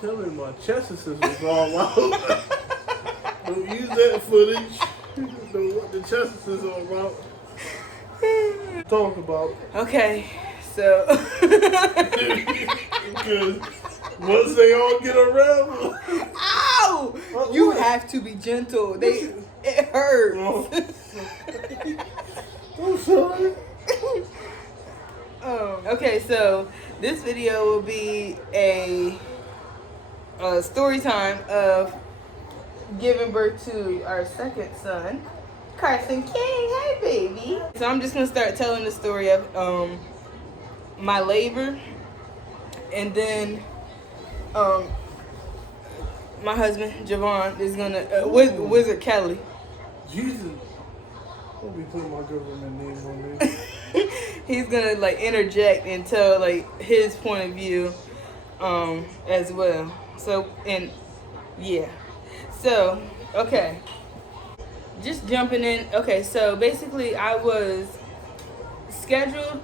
Tell me my chest was all out. Don't use that footage. Don't want the chest all out. Talk about. Okay, so. Because once they all get around. Ow! You have to be gentle. It hurts. Oh. I'm sorry. Okay, so this video will be a story time of giving birth to our second son, Carson King. Hey, baby. So I'm just gonna start telling the story of my labor, and then my husband Javon is gonna Wizard Kelly. Jesus. Don't be putting my government name on there. He's gonna like interject and tell like his point of view as well. So and yeah. So okay. Just jumping in. Okay, so basically I was scheduled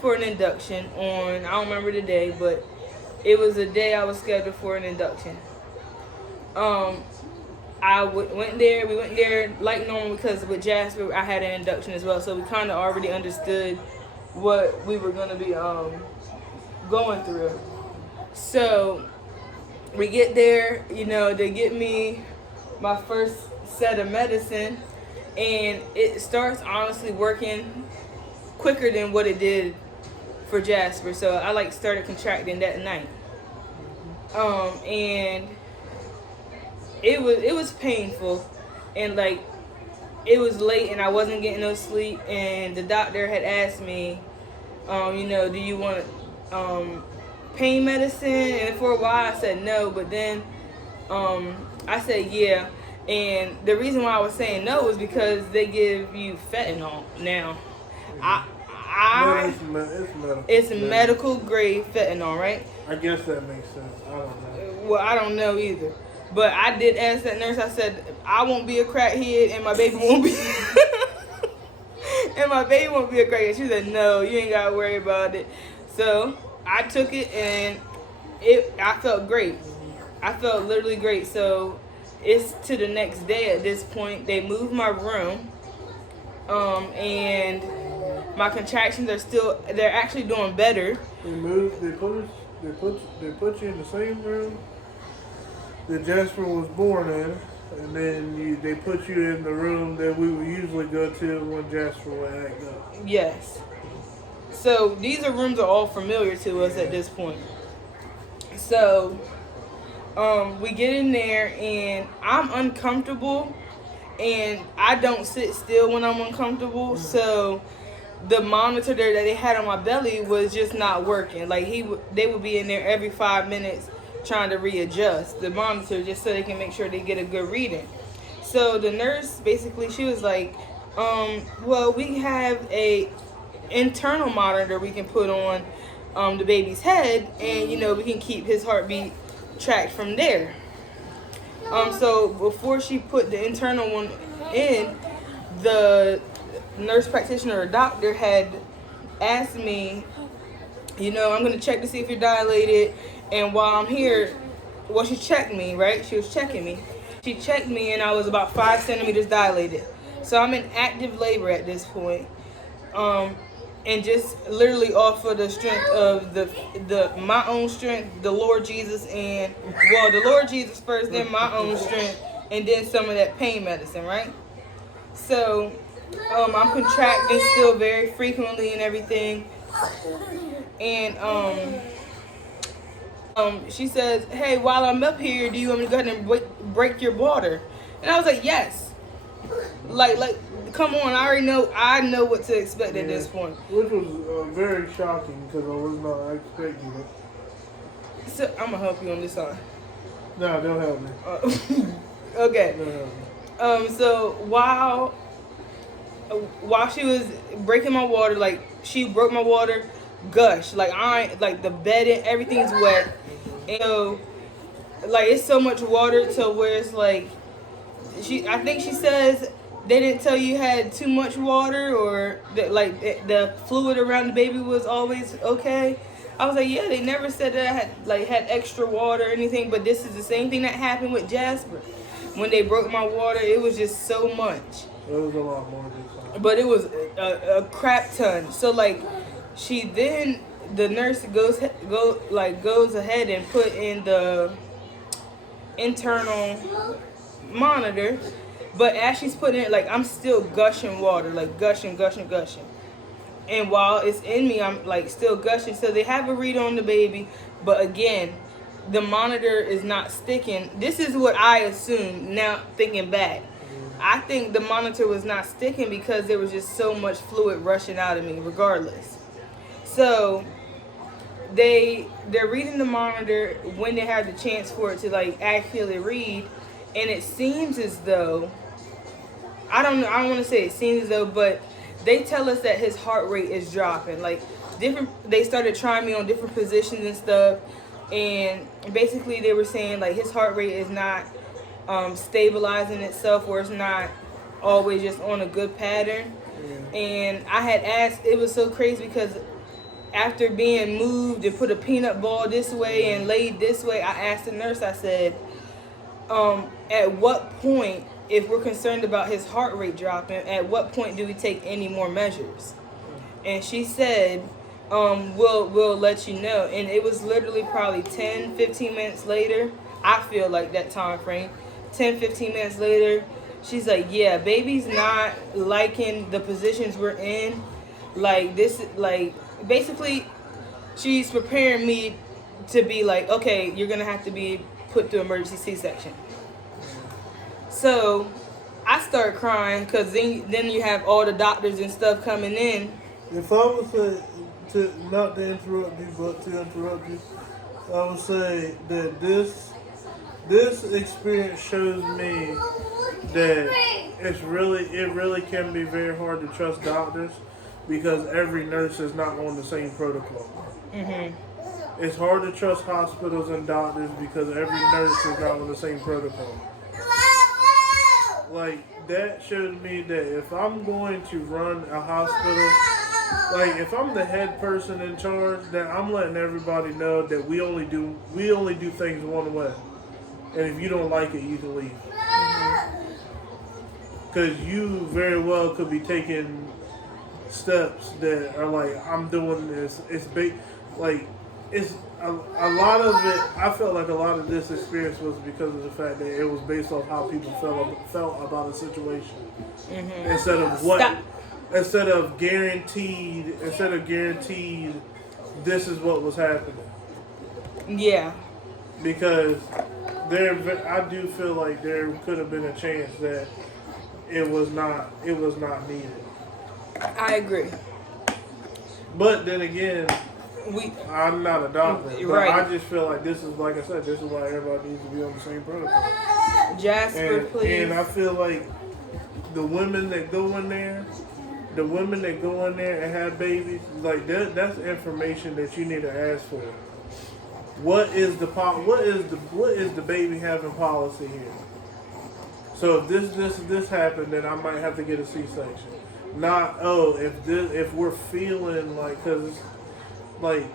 for an induction on, I don't remember the day, but it was a day I was scheduled for an induction. We went there like normal because with Jasper I had an induction as well, so we kind of already understood what we were going to be going through. So we get there, they get me my first set of medicine, and it starts honestly working quicker than what it did for Jasper. So I started contracting that night. And it was painful, and it was late and I wasn't getting no sleep, and the doctor had asked me, do you want pain medicine? And for a while I said no, but then I said yeah. And the reason why I was saying no was because they give you fentanyl now. It's medical grade fentanyl, right? I guess that makes sense. I don't know. Well, I don't know either. But I did ask that nurse, I said, I won't be a crackhead and my baby won't be a crackhead. She said, no, you ain't gotta worry about it. So I took it and I felt great. I felt literally great. So it's to the next day at this point. They moved my room. And my contractions they're actually doing better. They put you in the same room that Jasper was born in, and then they put you in the room that we would usually go to when Jasper would act up. Yes. So these rooms are all familiar to us at this point. So we get in there and I'm uncomfortable, and I don't sit still when I'm uncomfortable. So the monitor there that they had on my belly was just not working. They would be in there every 5 minutes trying to readjust the monitor just so they can make sure they get a good reading. So the nurse basically, she was like, well, we have a internal monitor we can put on the baby's head, and we can keep his heartbeat tracked from there. So before she put the internal one in, the nurse practitioner or doctor had asked me, I'm going to check to see if you're dilated. And while I'm here, she checked me, right? She was checking me. She checked me and I was about 5 centimeters dilated. So I'm in active labor at this point. And just literally off of the strength of my own strength, the Lord Jesus, the Lord Jesus first, then my own strength, and then some of that pain medicine, right? So I'm contracting still very frequently and everything. And she says, hey, while I'm up here, do you want me to go ahead and break your water? And I was like, yes. Come on, I know what to expect at this point. Which was very shocking because I was not expecting it. So I'm gonna help you on this side. No, don't help me. Okay. Don't help me. So while she was breaking my water, she broke my water, gush. The bed and everything's wet. And so, it's so much water to where it's I think she says they didn't tell you had too much water, or that the fluid around the baby was always okay. I was like, yeah, they never said that I had extra water or anything, but this is the same thing that happened with Jasper. When they broke my water, it was just so much. It was a lot more this time. But it was a crap ton. So like, the nurse goes ahead and put in the internal monitor, but as she's putting it, like, I'm still gushing water, like gushing. And while it's in me, I'm like still gushing. So they have a read on the baby, but again, the monitor is not sticking. This is what I assume now, thinking back. I think the monitor was not sticking because there was just so much fluid rushing out of me regardless. So they're reading the monitor when they have the chance for it to like actually read, and it seems as though, I don't want to say it seems as though, but they tell us that his heart rate is dropping. Like, they started trying me on different positions and stuff, and basically they were saying like his heart rate is not stabilizing itself, or it's not always just on a good pattern. And I had asked, it was so crazy because after being moved and put a peanut ball this way and laid this way, I asked the nurse, I said, at what point, if we're concerned about his heart rate dropping, at what point do we take any more measures? And she said, we'll let you know. And it was literally probably 10, 15 minutes later. I feel like that time frame. 10, 15 minutes later, she's like, yeah, baby's not liking the positions we're in. Like, this, like, basically, she's preparing me to be like, okay, you're going to have to be put through emergency C-section. So I start crying because then you have all the doctors and stuff coming in. If I was to not to interrupt you, but to interrupt you, I would say that this experience shows me that it really can be very hard to trust doctors because every nurse is not on the same protocol. Mm-hmm. It's hard to trust hospitals and doctors because every nurse is not on the same protocol. Like, that shows me that if I'm going to run a hospital, like, if I'm the head person in charge, then I'm letting everybody know that we only do things one way. And if you don't like it, you can leave. Because you very well could be taking steps that are like, I'm doing this. It's a lot of it. I felt like a lot of this experience was because of the fact that it was based off how people felt about a situation, instead of guaranteed. This is what was happening. Yeah. Because I do feel like there could have been a chance that it was not needed. I agree. But then again, I'm not a doctor, but right. I just feel like this is, like I said, this is why everybody needs to be on the same protocol. Jasper, please. And I feel like the women that go in there and have babies, like that's information that you need to ask for. What is the baby having policy here? So if this happened, then I might have to get a C-section. Not if we're feeling like, because like,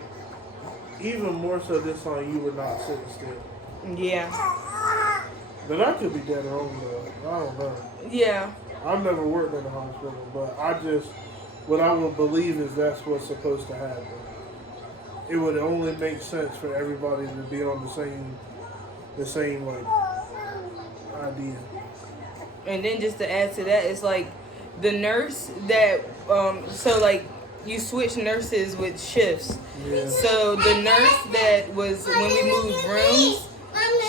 even more so this time you were not sitting still. Yeah. But I could be dead wrong though. I don't know. Yeah. I've never worked in a hospital, but what I would believe is that's what's supposed to happen. It would only make sense for everybody to be on the same like idea. And then just to add to that, it's like the nurse that so like you switch nurses with shifts. Yeah. So the nurse that was when we moved rooms,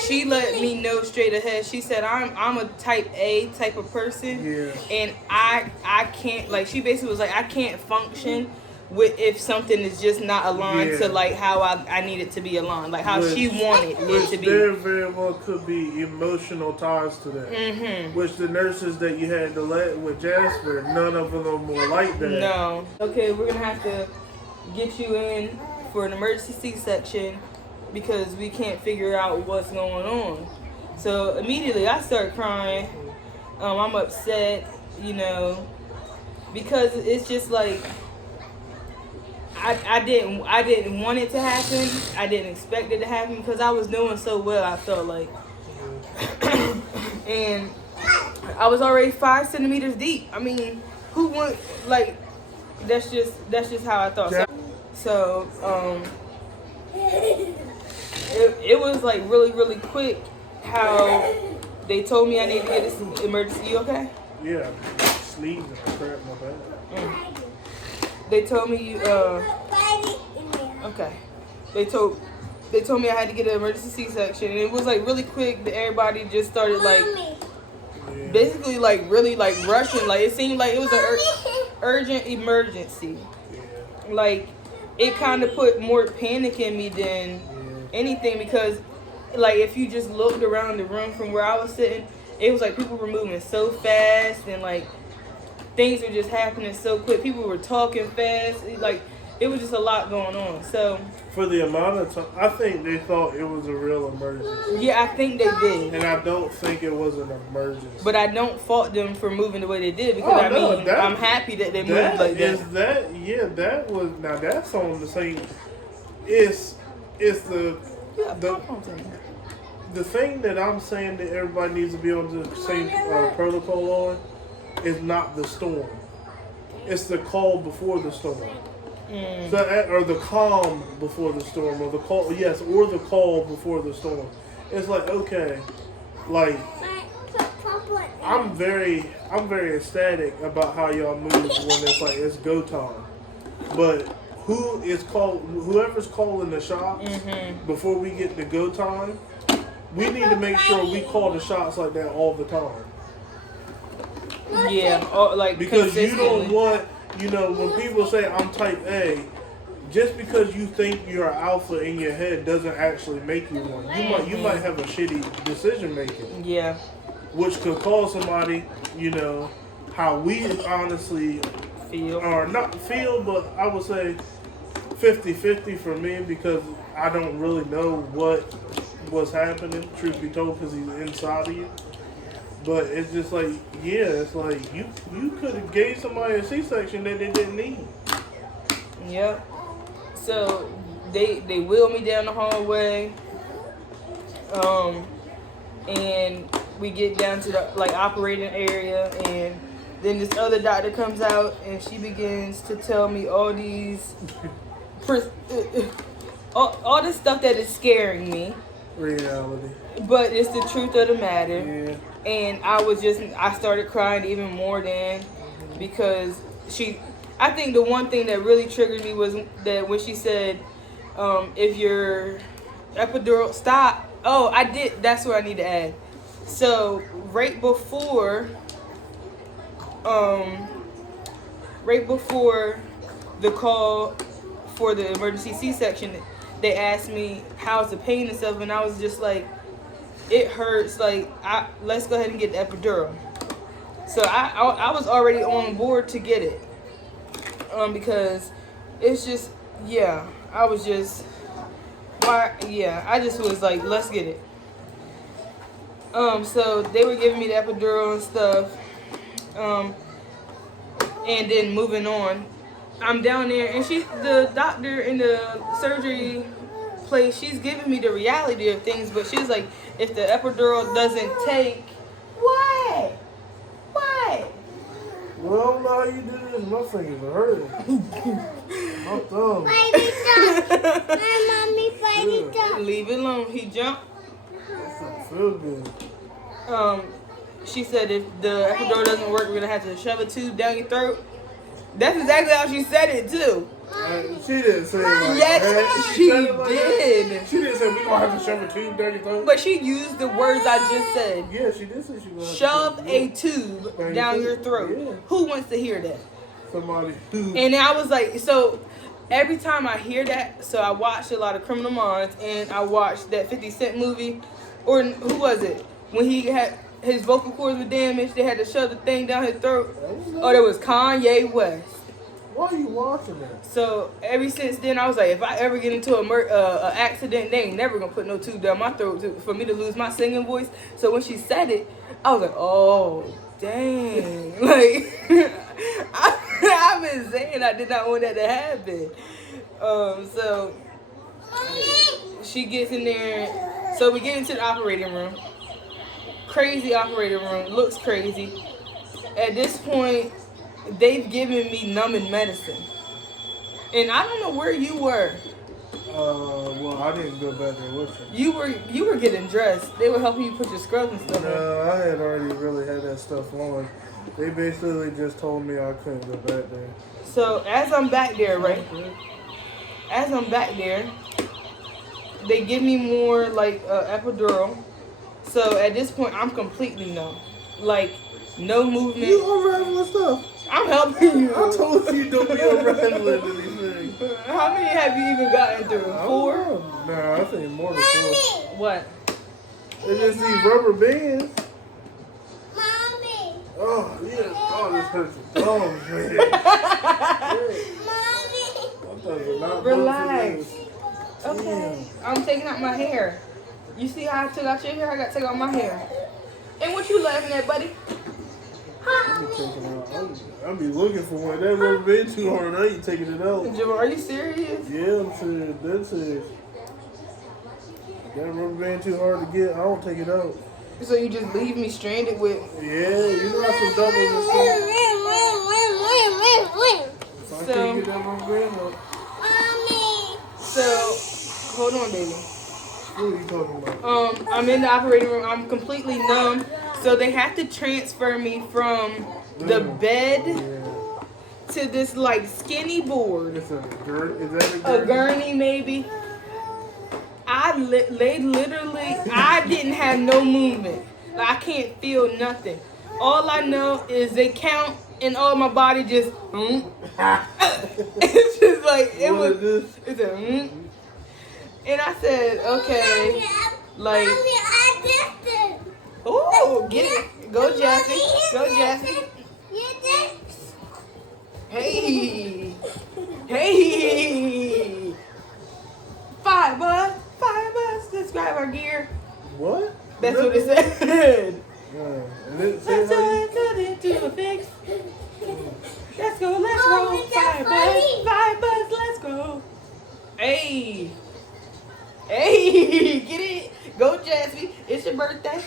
she let me know straight ahead. She said I'm a type A type of person, and I can't, like, she basically was like, I can't function with if something is just not aligned to like how I need it to be aligned, like how she wanted it to be. There very well could be emotional ties to that. Mm-hmm. Which the nurses that you had to let with Jasper, none of them were like that. No. Okay, we're gonna have to get you in for an emergency C-section because we can't figure out what's going on. So immediately I start crying. I'm upset, because it's just like, I didn't want it to happen. I didn't expect it to happen because I was doing so well. I felt like, and I was already 5 centimeters deep. I mean, who want like? That's just how I thought. So it was like really really quick how they told me I need to get this emergency. You okay? Yeah, sneezing and crap my bad. They told me okay. They told me I had to get an emergency C-section, and it was like really quick that everybody just started like basically like really like rushing. Like it seemed like it was an urgent emergency. Like it kind of put more panic in me than anything because like if you just looked around the room from where I was sitting, it was like people were moving so fast and like things were just happening so quick. People were talking fast. Like it was just a lot going on. So for the amount of time, I think they thought it was a real emergency. Yeah, I think they did. And I don't think it was an emergency. But I don't fault them for moving the way they did because I'm happy that they moved like that. That was now that's on the same. It's the thing that I'm saying that everybody needs to be on the same protocol on is not the storm. It's the call before the storm. So, or the calm before the storm, or the call, yes, or the call before the storm. It's like, okay, like I'm very ecstatic about how y'all move when it's like it's go time. But whoever's calling the shots before we get to go time, we need to make sure we call the shots like that all the time. Yeah, like because you don't want, when people say I'm type A, just because you think you're alpha in your head doesn't actually make you one. You might have a shitty decision making. Yeah. Which could cause somebody, how we honestly feel, or not feel, but I would say 50-50 for me because I don't really know what was happening, truth be told, because he's inside of you. But it's just like, it's like you could have gave somebody a C-section that they didn't need. Yep. So they wheeled me down the hallway, and we get down to the like operating area, and then this other doctor comes out and she begins to tell me all these, all this stuff that is scaring me. Reality. But it's the truth of the matter. Yeah. And I started crying even more then because I think the one thing that really triggered me was that when she said, if your epidural, stop. Oh, I did. That's what I need to add. So right before the call for the emergency C-section, they asked me how's the pain and stuff, and I was just like, it hurts. Like, let's go ahead and get the epidural. So I was already on board to get it, because it's just I just was like, let's get it. So they were giving me the epidural and stuff, and then moving on. I'm down there, and the doctor in the surgery place, she's giving me the reality of things, but she's like, if the epidural doesn't take, what? Well, I don't know how you do this. My fingers are hurting. My thumb. My mommy, Leave it alone. He jumped. That feel good. She said if the epidural doesn't work, we're gonna have to shove a tube down your throat. That's exactly how she said it too. She didn't say it like yes, that. she said it like did. That. She didn't say we gonna have to shove a tube down your throat. But she used the words I just said. Yeah, she did say she was shove a tube down your throat. Yeah. Who wants to hear that? Somebody who. And I was like, so every time I hear that, so I watched a lot of Criminal Minds, and I watched that 50 Cent movie, or who was it? When he had his vocal cords were damaged, they had to shove the thing down his throat. Oh, that was Kanye West. Why are you watching that? So ever since then, I was like, if I ever get into an accident, they ain't never gonna put no tube down my throat for me to lose my singing voice. So when she said it, I was like, oh, dang. Like, I've been saying I did not want that to happen. So she gets in there. So we get into the operating room. Crazy operating room. Looks crazy. At this point, they've given me numbing medicine. And I don't know where you were. Well, I didn't go back there with you. You were getting dressed. They were helping you put your scrubs and stuff on. No, I had already really had that stuff on. They basically just told me I couldn't go back there. So as I'm back there, right? As I'm back there, they give me more like epidural. So at this point, I'm completely numb. Like no movement. You unraveling stuff. I'm helping you. I told you don't be unraveling anything. How many have you even gotten through? 4? Nah, I think more than 4. What? It's just these rubber bands. Mommy. Oh, yeah. Oh, this hurts. Oh, man. Mommy. Relax. Okay. I'm taking out my hair. You see how I took out your hair? I got to take out my hair. And what you laughing at, buddy? I'll be looking for one. That rubber band too hard. I ain't taking it out. Jim, are you serious? Yeah, I'm serious. That's it. That rubber band too hard to get. I don't take it out. So you just leave me stranded with... Yeah, you know some doubles and stuff. If I can't get that rubber band out. So, hold on, baby. What are you talking about? I'm in the operating room. I'm completely numb. So they have to transfer me from the bed to this like skinny board. It's a gurney. Is that a gurney? A gurney, maybe. They literally, I didn't have no movement. Like, I can't feel nothing. All I know is they count and all my body just, It's just like, it What was, is this? it's a, And I said, okay, like, oh, get it. Go, Jassy. Go, Jassy. Hey. Hey. 5 bucks. 5 bucks. Let's grab our gear. What? That's what it said. Yeah. And it Let's said how you... turn it to a fix. Let's go. Let's roll. 5 bucks. 5 bucks. Let's go. Hey. Hey. Get it. Go, Jasmine. It's your birthday.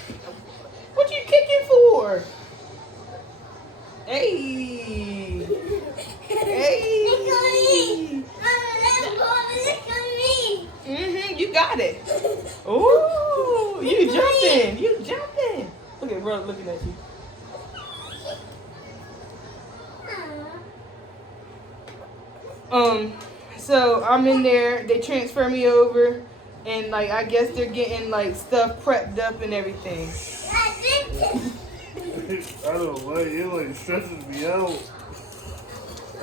What you kicking for? Hey. Hey. You got it. Ooh, you jumping. You jumping. Look at bro looking at you. So I'm in there. They transfer me over, and like I guess they're getting like stuff prepped up and everything. I don't like it. Like stresses me out.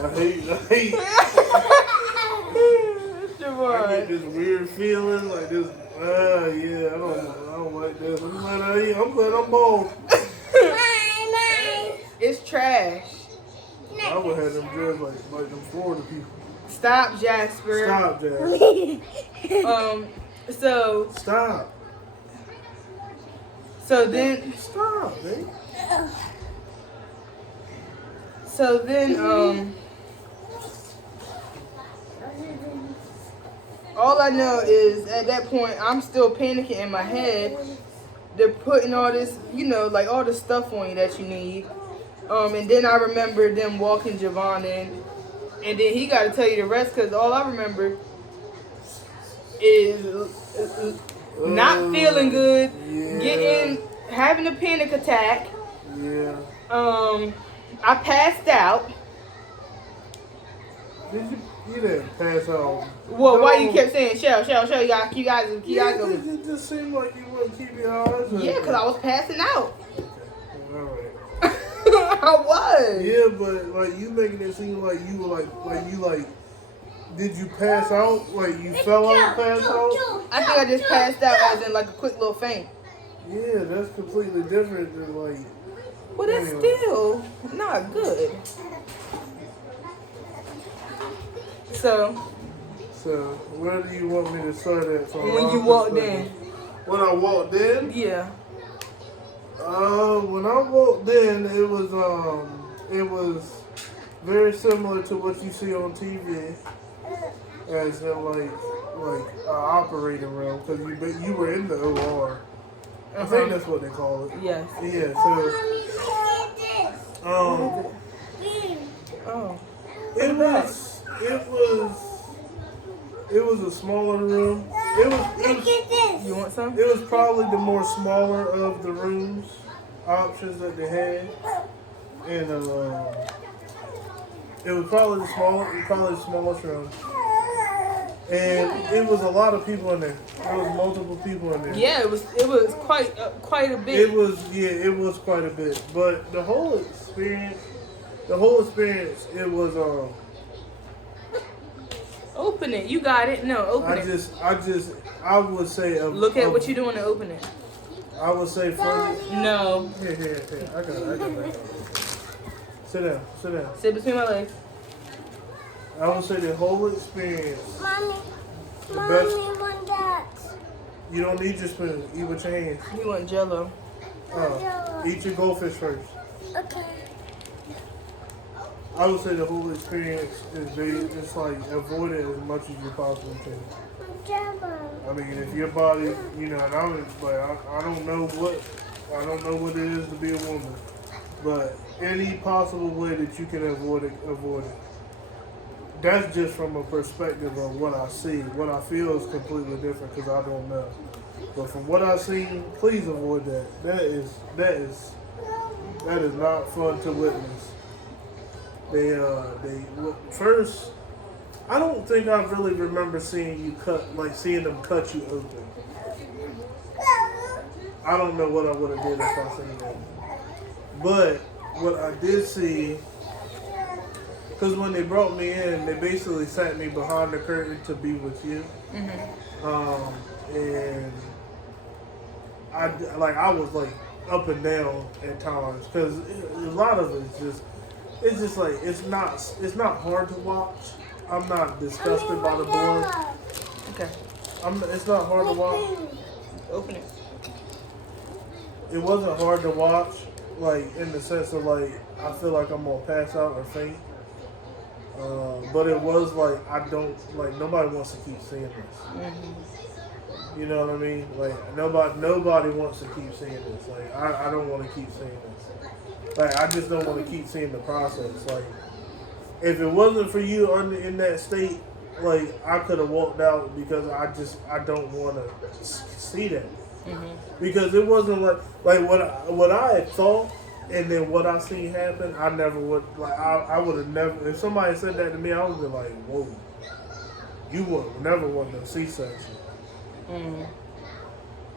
I hate. I get this weird feeling, like this. Yeah, I don't like this. I'm glad I'm bald. It's trash. I would have them dressed like them Florida people. Stop, Jasper. Stop, Jasper. So. Stop. So then. Stop, babe. So then, all I know is at that point, I'm still panicking in my head. They're putting all this, like all the stuff on you that you need. And then I remember them walking Javon in. And then he got to tell you the rest because all I remember is not feeling good, having a panic attack. Yeah. I passed out. You didn't pass out. Well, why you kept saying, Shell, you guys go. It just seemed like you wouldn't keep your eyes open. Yeah, because I was passing out. All right. I was. Yeah, but like you making it seem like you were did you pass out? Like you fell out and passed out? I think I just passed out as in like a quick little faint. Yeah, that's completely different than like. Well, that's still not good. So where do you want me to start at? When you walked in. When I walked in? Yeah. When I walked in, it was very similar to what you see on TV. as in like an operating room because you were in the OR. I think that's what they call it. Yes. Yeah. So Oh. it was a smaller room. It was You want some? it was probably the more smaller of the rooms options that they had, and it was probably the smallest room. And it was a lot of people in there. There was multiple people in there. Yeah, it was quite a bit. It was quite a bit. But the whole experience, it was Open it. You got it. No, open it. I would say Look at what you're doing to open it. I would say first. No. Here. I got it. Sit down. Sit between my legs. I would say the whole experience. Mommy, best, want that. you don't need your spoon. Eat with your hands. You want Jello? Eat your goldfish first. Okay. I would say the whole experience is just like avoid it as much as you possibly can. I mean, if your body, and I don't know what it is to be a woman, but any possible way that you can avoid it. That's just from a perspective of what I see. What I feel is completely different because I don't know. But from what I've seen, please avoid that. That is not fun to witness. They first. I don't think I really remember seeing them cut you open. I don't know what I would have did if I seen that. But what I did see. Because when they brought me in, they basically sat me behind the curtain to be with you. And I was like up and down at times because a lot of it's just like it's not hard to watch. I'm not disgusted by the blood. Okay. It's not hard to watch. Open it. It wasn't hard to watch, like in the sense of like I feel like I'm gonna pass out or faint. But it was like nobody wants to keep seeing this. You know what I mean? Like nobody wants to keep seeing this. Like I don't want to keep seeing this. Like I just don't want to keep seeing the process. Like if it wasn't for you in that state, like I could have walked out because I don't want to see that. Because it wasn't like what I had thought. And then what I seen happen, I never would I would have never. If somebody said that to me, I would be like, "Whoa, you would never want no C-section."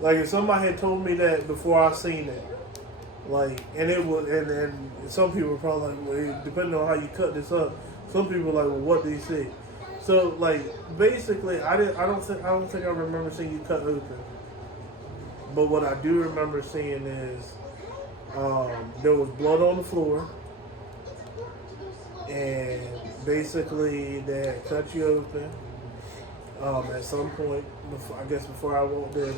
Like if somebody had told me that before I seen it, like, and it would, and some people were probably like, well, depending on how you cut this up, some people were like, "Well, what do you see?" So like basically, I don't think I remember seeing you cut open. But what I do remember seeing is. There was blood on the floor, and basically they had cut you open at some point. Before I walked in,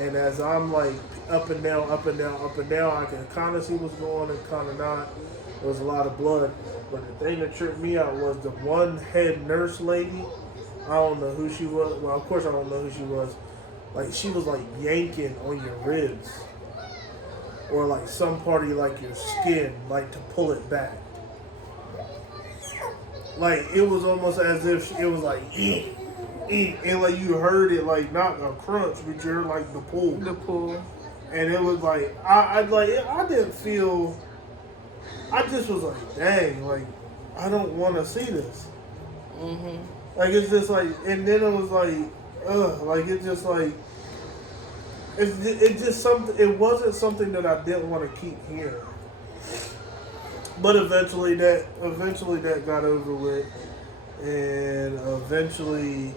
and as I'm like up and down, I can kind of see what's going on and kind of not. There was a lot of blood, but the thing that tripped me out was the one head nurse lady. I don't know who she was. Well, of course I don't know who she was. Like she was like yanking on your ribs. Or like some part of like your skin, like to pull it back. Like it was almost as if it was like, and like you heard it like not a crunch, but you heard like the pull. The pull. And it was like I didn't feel. I just was like, dang, like I don't want to see this. Like it's just like, and then it was like, like it's just like. It's just something. It wasn't something that I didn't want to keep hearing. But eventually that got over with, and eventually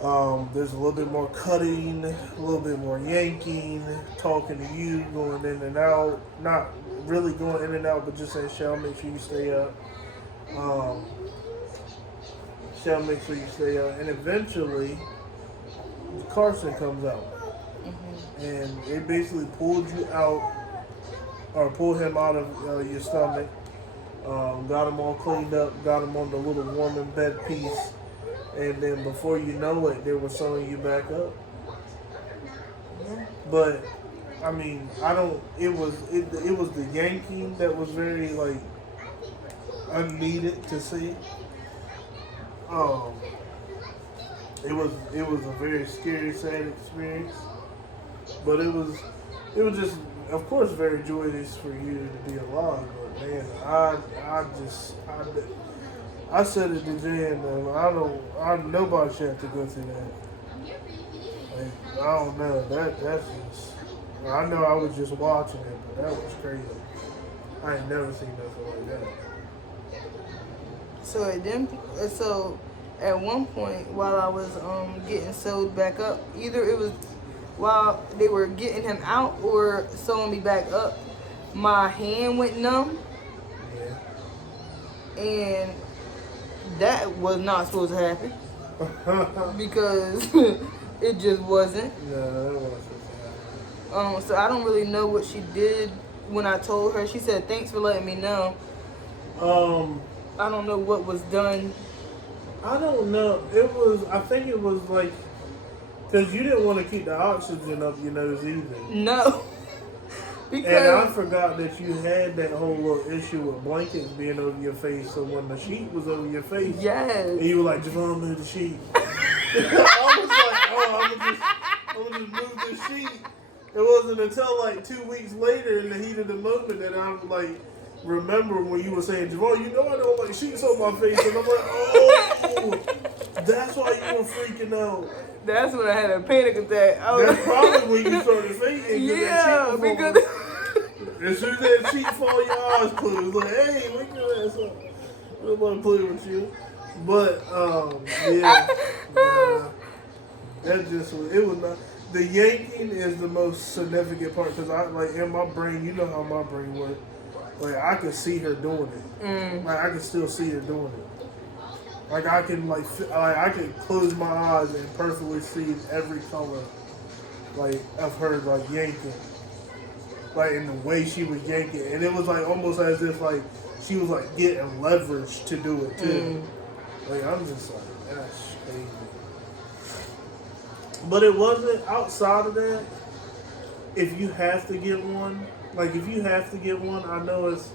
there's a little bit more cutting, a little bit more yanking, talking to you, going in and out. Not really going in and out, but just saying, "Shall make sure you stay up." Shall make sure you stay up, and eventually Carson comes out. And it basically pulled you out, or pulled him out of your stomach. Got him all cleaned up, got him on the little warming bed piece, and then before you know it, they were sewing you back up. Yeah. But I mean, I don't. It was the yanking that was very like unneeded to see. Um, it was a very scary, sad experience, but it was just, of course, very joyous for you to be alive. But man, I said it to Jan, nobody should have to go through that. Like, I don't know, that's just, I know I was just watching it, but that was crazy. I ain't never seen nothing like that. So at one point while I was getting sewed back up, either it was while they were getting him out or sewing me back up, my hand went numb. Yeah. And that was not supposed to happen because it just wasn't. No, that wasn't supposed to happen. So I don't really know what she did when I told her. She said, "Thanks for letting me know." I don't know what was done. I don't know. I think it was like, because you didn't want to keep the oxygen up your nose either. No. And I forgot that you had that whole little issue with blankets being over your face. So when the sheet was over your face, yes, and you were like, "Javon, move the sheet." I was like, "Oh, I'm gonna just move the sheet." It wasn't until like 2 weeks later, in the heat of the moment, that I was like, remember when you were saying, "Javon, you know I don't like sheets on my face," and I'm like, "Oh, that's why you were freaking out." That's when I had a panic attack. That's probably when you started fainting. Yeah, because as soon as that sheet fall, your eyes closed. Like, hey, wake your ass up. I don't want to play with you. But, yeah. Nah, that just was, it was not. The yanking is the most significant part because I, like, in my brain, you know how my brain works. Like, I could see her doing it. Like, I could still see her doing it. Like, I can, I could close my eyes and perfectly see every color, like, of her, like, yanking. Like, in the way she was yanking. And it was, like, almost as if, like, she was, like, getting leverage to do it, too. Like, I'm just like, that's crazy. But it wasn't, outside of that, if you have to get one, like, if you have to get one, I know it's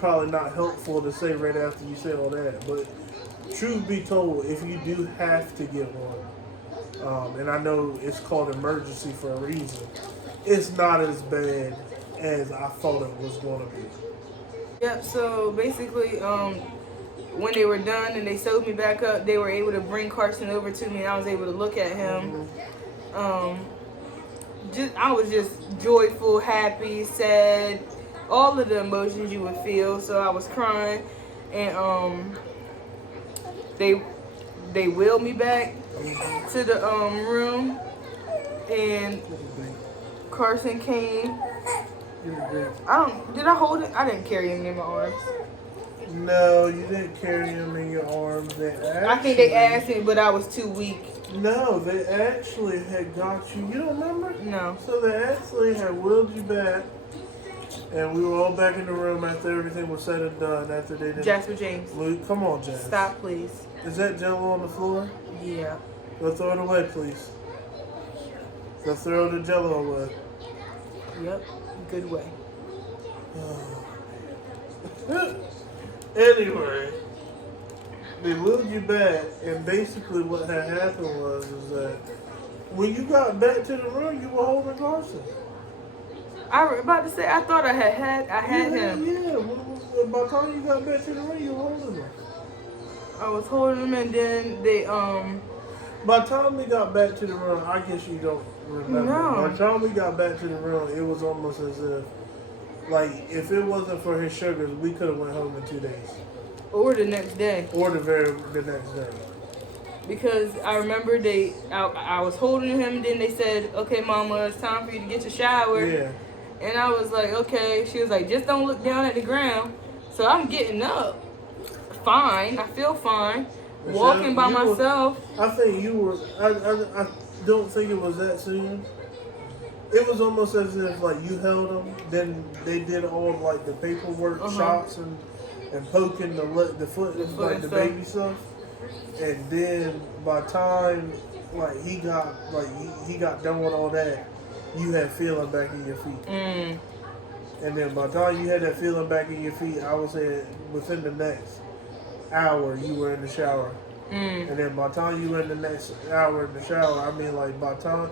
probably not helpful to say right after you say all that, but truth be told, if you do have to get one, and I know it's called emergency for a reason, it's not as bad as I thought it was going to be. Yep, so basically, when they were done and they sewed me back up, they were able to bring Carson over to me and I was able to look at him. I was just joyful, happy, sad, all of the emotions you would feel. So I was crying, and they wheeled me back to the room, and Carson came. Did I hold it? I didn't carry him in my arms. No, you didn't carry him in your arms. I think they asked me, but I was too weak. No, they actually had got you. You don't remember? No. So they actually had wheeled you back, and we were all back in the room after everything was said and done. After they did. Jasper James. Luke, come on, Jasper. Stop, please. Is that Jello on the floor? Yeah. Go throw it away, please. Go throw the Jello away. Yep. Good way. Anyway, they wheeled you back, and basically what had happened was that when you got back to the room, you were holding Carson. I was about to say, I thought I had him. Yeah. By the time you got back to the room, you were holding him. I was holding him, and then they By the time we got back to the room, I guess you don't remember. No. By the time we got back to the room, it was almost as if, like, if it wasn't for his sugars, we could have went home in 2 days. Or the next day. Or the next day. Because I remember I was holding him, and then they said, "Okay, Mama, it's time for you to get your shower." Yeah. And I was like, "Okay." She was like, "Just don't look down at the ground." So I'm getting up. Fine. I feel fine. Walking by myself. I think you were, I don't think it was that soon. It was almost as if, like, you held them, then they did all, like, the paperwork, shots, and poking the foot, like, the baby stuff. And then by the time like he got done with all that, you had feeling back in your feet. Mm. And then by the time you had that feeling back in your feet, I would say within the next hour you were in the shower. Mm. And then by the time you were in the next hour in the shower, I mean like by the time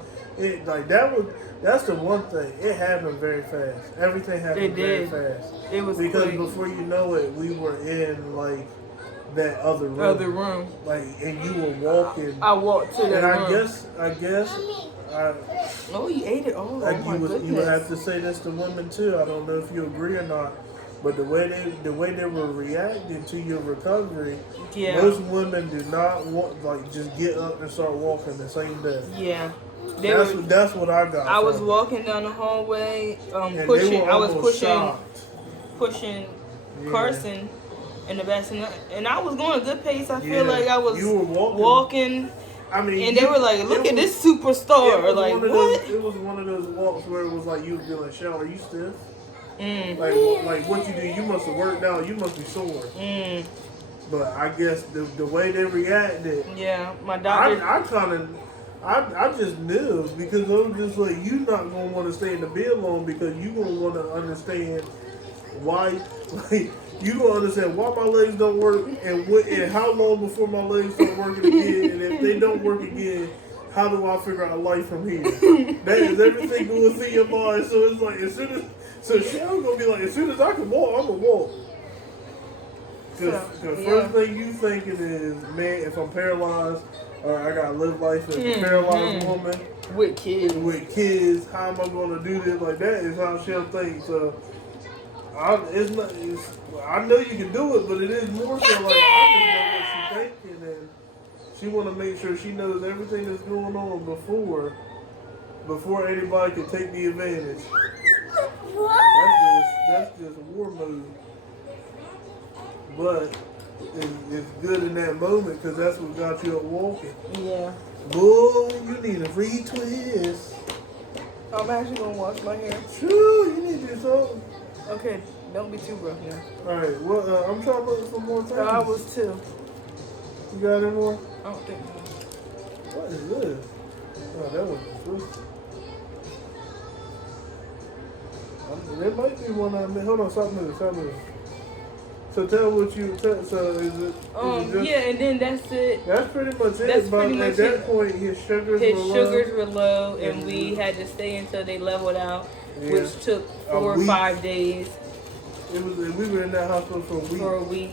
that's the one thing. It happened very fast. Everything happened very fast. It was because quick. before you know it, we were in like that other room. Like, and you were walking. I walked to that room. And I guess. Oh, you ate it all. Oh my goodness. You would have to say this to women too. I don't know if you agree or not, but the way they were reacting to your recovery, most women do not want like just get up and start walking the same day. Yeah. That's what I got. I was walking down the hallway, pushing Carson in the bassinet, and I was going a good pace. I feel like I was walking. I mean, and they were like, "Look at this superstar!" Like, what? It was one of those walks where it was like you were feeling shell. Are you stiff? Mm. Like what you do? You must have worked out. You must be sore. Mm. But I guess the way they reacted. Yeah, my doctor. I just knew because I was just like, you not gonna want to stay in the bed long because you gonna want to understand why. Like, you gonna understand why my legs don't work and how long before my legs start working again, and if they don't work again, how do I figure out life from here? That is everything going through your mind. So it's like Shell's gonna be like, as soon as I can walk, I'm gonna walk. Because first thing you thinking is, man, if I'm paralyzed, or I gotta live life as a paralyzed woman with kids, how am I gonna do this? Like that is how Shell thinks. So I know you can do it, but it is more so like I just know what she's thinking, and she want to make sure she knows everything that's going on before anybody can take the advantage. That's just war mode. But it's good in that moment because that's what got you up walking. Yeah. Boy, you need a free twist. I'm actually gonna wash my hair. Sure, you need to do something. Okay, don't be too rough now. Alright, well, I'm trying to look for more things. I was too. You got any more? I don't think so. What is this? Oh, that was twisted. There might be one I missed. Hold on, something. So tell what you tell. So is it just, yeah, and then that's it. That's pretty much it. That's but pretty much at that point, his sugars were low, and we had to stay until they leveled out, which took 4 or 5 days. We were in that hospital for a week.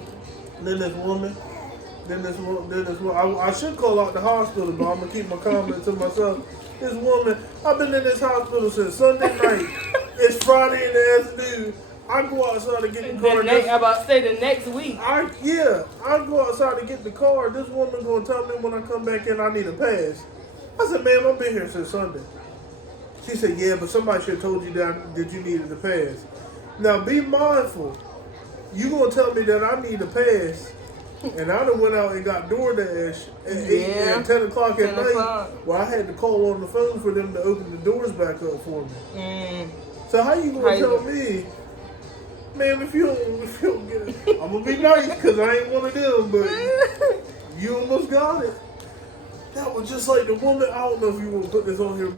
Then this woman. I should call out the hospital, but I'm gonna keep my comment to myself. This woman, I've been in this hospital since Sunday night. It's Friday in the afternoon. I go outside to get the car. I'm about to say the next week. I go outside to get the car. This woman gonna tell me when I come back in I need a pass. I said, ma'am, I've been here since Sunday. She said, yeah, but somebody should have told you that you needed a pass. Now be mindful. You gonna tell me that I need a pass, and I done went out and got DoorDash at 8 and 10 o'clock at night. Well, I had to call on the phone for them to open the doors back up for me. So how you gonna tell me? Man, if you don't get it, I'm gonna be nice because I ain't one of them, but you almost got it. That was just like the woman. I don't know if you want to put this on here.